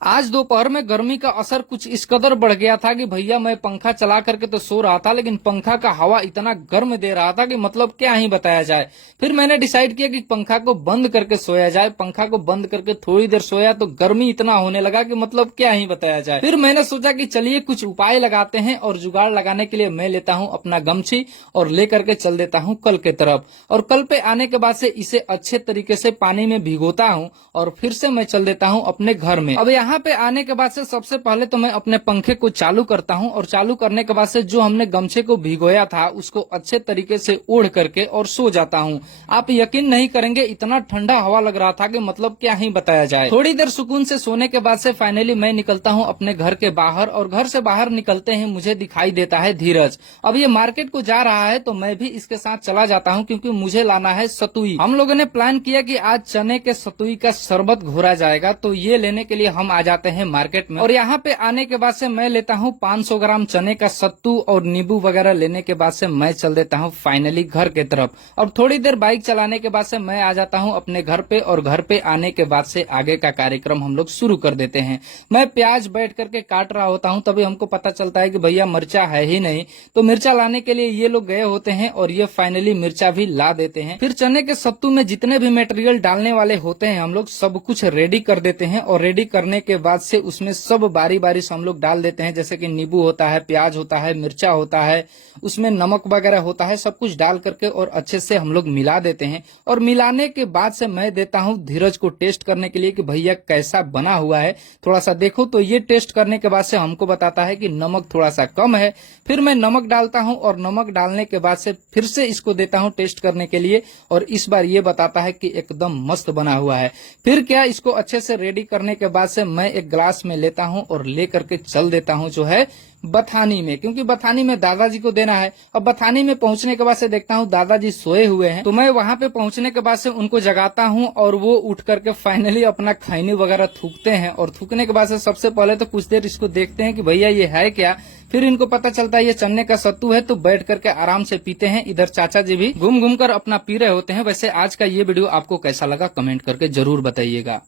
आज दोपहर में गर्मी का असर कुछ इस कदर बढ़ गया था कि भैया मैं पंखा चला करके तो सो रहा था, लेकिन पंखा का हवा इतना गर्म दे रहा था कि मतलब क्या ही बताया जाए। फिर मैंने डिसाइड किया कि पंखा को बंद करके सोया जाए। पंखा को बंद करके थोड़ी देर सोया तो गर्मी इतना होने लगा कि मतलब क्या ही बताया जाए। फिर मैंने सोचा कि चलिए कुछ उपाय लगाते हैं, और जुगाड़ लगाने के लिए मैं लेता हूँ अपना गमछी और लेकर के चल देता हूँ कल के तरफ। और कल पे आने के बाद से इसे अच्छे तरीके से पानी में भिगोता हूँ और फिर से मैं चल देता हूँ अपने घर में। अब यहाँ पे आने के बाद से सबसे पहले तो मैं अपने पंखे को चालू करता हूँ, और चालू करने के बाद से जो हमने गमछे को भिगोया था उसको अच्छे तरीके से ओढ़ करके और सो जाता हूँ। आप यकीन नहीं करेंगे, इतना ठंडा हवा लग रहा था कि मतलब क्या ही बताया जाए। थोड़ी देर सुकून से सोने के बाद से फाइनली मैं निकलता हूँ अपने घर के बाहर, और घर से बाहर निकलते ही मुझे दिखाई देता है धीरज। अब ये मार्केट को जा रहा है तो मैं भी इसके साथ चला जाता हूँ, क्योंकि मुझे लाना है सतुई। हम लोगों ने प्लान किया कि आज चने के सतुई का शरबत घोरा जाएगा, तो ये लेने के लिए हम आ जाते हैं मार्केट में। और यहाँ पे आने के बाद से मैं लेता हूँ 500 ग्राम चने का सत्तू और नींबू वगैरह लेने के बाद से मैं चल देता हूँ फाइनली घर के तरफ। और थोड़ी देर बाइक चलाने के बाद से मैं आ जाता हूँ अपने घर पे, और घर पे आने के बाद से आगे का कार्यक्रम हम लोग शुरू कर देते हैं। मैं प्याज बैठ करके काट रहा होता हूँ, तभी हमको पता चलता है कि भैया मिर्चा है ही नहीं, तो मिर्चा लाने के लिए ये लोग गए होते हैं और ये फाइनली मिर्चा भी ला देते हैं। फिर चने के सत्तू में जितने भी मटेरियल डालने वाले होते हैं हम लोग सब कुछ रेडी कर देते हैं, और रेडी करने के बाद से उसमें सब बारी बारी से हम लोग डाल देते हैं। जैसे कि नींबू होता है, प्याज होता है, मिर्चा होता है, उसमें नमक वगैरह होता है, सब कुछ डाल करके और अच्छे से हम लोग मिला देते हैं। और मिलाने के बाद से मैं देता हूँ धीरज को टेस्ट करने के लिए कि भैया कैसा बना हुआ है, थोड़ा सा देखो। तो ये टेस्ट करने के बाद से हमको बताता है कि नमक थोड़ा सा कम है। फिर मैं नमक डालता हूँ, और नमक डालने के बाद से फिर से इसको देता हूँ टेस्ट करने के लिए, और इस बार ये बताता है कि एकदम मस्त बना हुआ है। फिर क्या, इसको अच्छे से रेडी करने के बाद से मैं एक ग्लास में लेता हूँ और ले करके चल देता हूँ जो है बथानी में, क्योंकि बथानी में दादाजी को देना है। अब बथानी में पहुंचने के बाद से देखता हूँ दादाजी सोए हुए हैं, तो मैं वहां पे पहुंचने के बाद से उनको जगाता हूँ, और वो उठ करके फाइनली अपना खैनी वगैरह थूकते हैं। और थूकने के बाद से सबसे पहले तो कुछ देर इसको देखते हैं कि भैया ये है क्या। फिर इनको पता चलता है ये चने का सत्तू है, तो बैठ करके आराम से पीते हैं। इधर चाचा जी भी घूम घूम कर अपना पी रहे होते हैं। वैसे आज का ये वीडियो आपको कैसा लगा कमेंट करके जरूर बताइएगा।